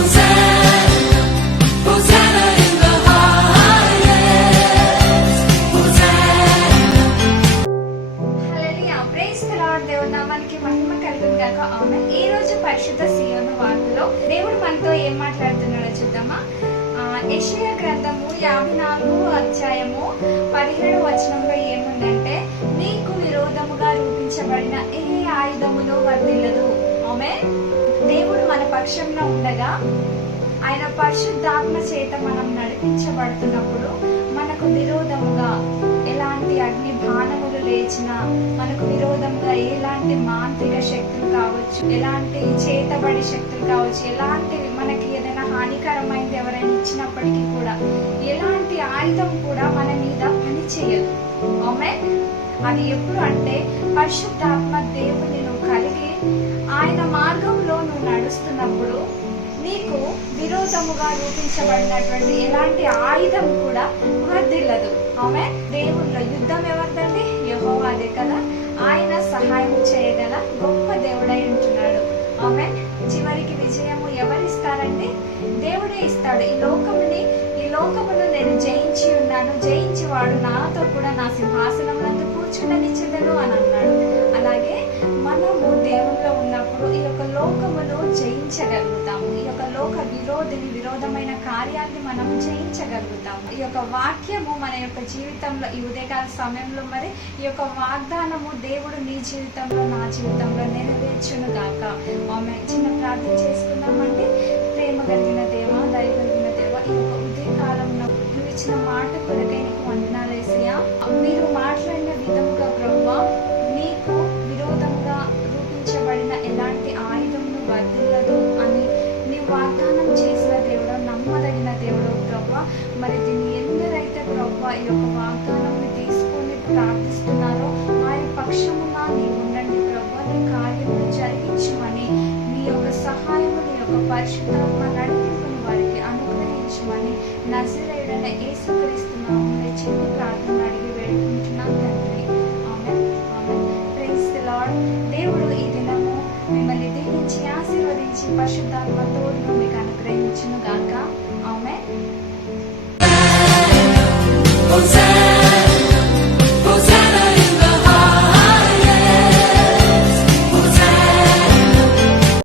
ఈ రోజు పరిశుద్ధ సీయోను వార్తలో దేవుడు మనతో ఏం మాట్లాడుతున్నాడో చూద్దామా. యెషయా గ్రంథము 54 అధ్యాయము 17 వచనంలో ఏముందంటే, నీకు విరోధముగా రూపించబడిన ఏ ఆయుధమును వర్ధిల్లదు. ఆమేన్. దేవుడు మన పక్షంలో ఉండగా ఆయన పరిశుద్ధాత్మ చేత మనం నడిపించబడుతున్నప్పుడు మనకు విరోధముగా ఎలాంటి అగ్ని బాణములు లేచినా, మనకు విరోధంగా ఎలాంటి మాంత్రిక శక్తులు కావచ్చు, ఎలాంటి చేతబడి శక్తులు కావచ్చు, ఎలాంటి మనకి ఏదైనా హానికరమైనది ఎవరైనా ఇచ్చినప్పటికీ కూడా ఎలాంటి ఆయుధం కూడా మన మీద పని చేయదు. ఆమేన్. అది ఎప్పుడు అంటే పరిశుద్ధాత్మ దేవుని నువ్వు కలిగి ఆయన మార్గంలో నువ్వు నడుస్తున్నప్పుడు నీకు విరోధముగా రూపించబడినటువంటి ఎలాంటి ఆయుధం కూడా వర్ధిల్లదు. ఆమె దేవుళ్ళ యుద్ధం ఎవరిదండి? యెహోవాదే కదా. ఆయన సహాయం చేయగల గొప్ప దేవుడై ఉంటున్నాడు. ఆమె చివరికి విజయము ఎవరిస్తారండి? దేవుడే ఇస్తాడు. ఈ లోకమును నేను జయించి ఉన్నాను, జయించి వాడు నాతో కూడా నా సింహాసనమునందు కూర్చుండనిచ్చెదను అని అన్నాడు. అలాగే మనము దేవుల్లో ఉన్నప్పుడు ఈ యొక్క లోకమును జయించగలుగుతాము. ఈ యొక్క లోక విరోధమైన కార్యాన్ని మనం జయించగలుగుతాము. ఈ యొక్క వాక్యము మన యొక్క జీవితంలో ఈ ఉదయకాల సమయంలో మరి ఈ యొక్క వాగ్దానము దేవుడు నీ జీవితంలో నా జీవితంలో నెరవేర్చును గాక. ఆమె చిన్న ప్రార్థన చేసుకుందామండి. ప్రేమ కలిగిన దేవ, దయ కలిగిన దేవ, ఈ యొక్క ఉదయకాలంలో నువ్వు ఇచ్చిన మాట కొరకై నీకు వందనాలు యేసయ్యా. మీరు మాట్లాడిన విధముగా ప్రభువా, నీకు విరోధంగా రూపించబడిన ఎలాంటి ఆయుధమును వర్ధిల్లదు అని నీ వాగ్దానం చేసిన దేవుడు, నమ్మదగిన దేవుడు ప్రభువా. మరి దీన్ని ఎందరైతే ప్రభువా ఈ యొక్క వాగ్దానం తీసుకొని ప్రార్థిస్తున్నారో వారి పక్షమున నీవు ఉండండి ప్రభువా. నీ కార్యములు జరిగించమని, నీ యొక్క సహాయము, నీ యొక్క పరిశుద్ధాత్మ నడిపింపుని వారికి అనుగ్రహించమని నజరేయుడైన యేసు